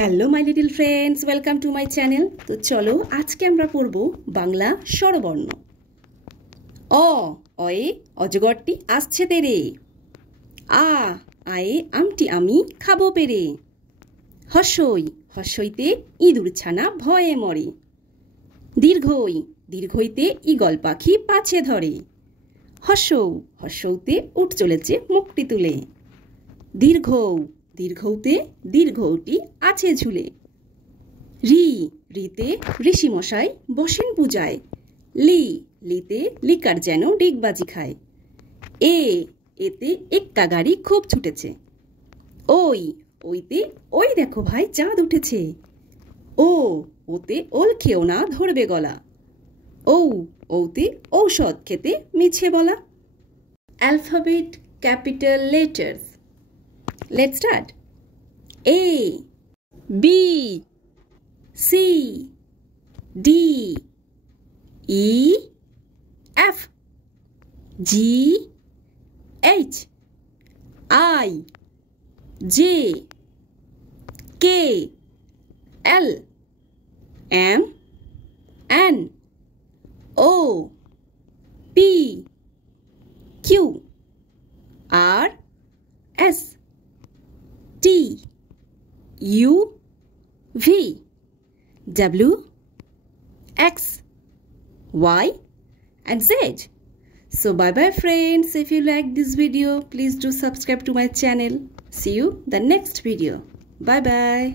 Hello my little friends, welcome to my channel. তো চলো আজকে আমরা পড়ব বাংলা স্বরবর্ণ। অয়ে অজগরটি আসছে তেরে। আয়ে আমটি আমি খাবো পেরে। হর্ষইতে ইঁদুর ছানা ভয়ে মরে। দীর্ঘইতে ঈগল পাখি পাছে ধরে। হর্ষৌতে উঠ চলেছে মুখটি তুলে। দীর্ঘৌতে দীর্ঘটি আছে ঝুলে। রিতে ঋষিমশাই বসেন পূজায়। লিতে লিকার যেন ডিগবাজি খায়। এতে এক্কা গাড়ি খুব ছুটেছে। ওইতে ওই দেখো ভাই চাঁদ উঠেছে। ওতে ওল খেও না ধরবে গলা। ওতে ঔষধ খেতে মিছে বলা। Alphabet capital letters. Let's start. A, B, C, D, E, F, G, H, I, J, K, L, M, N, O, P, Q, R, S, T, U, V, W, X, Y, and Z. So bye bye friends. If you like this video, please do subscribe to my channel. See you the next video. Bye bye.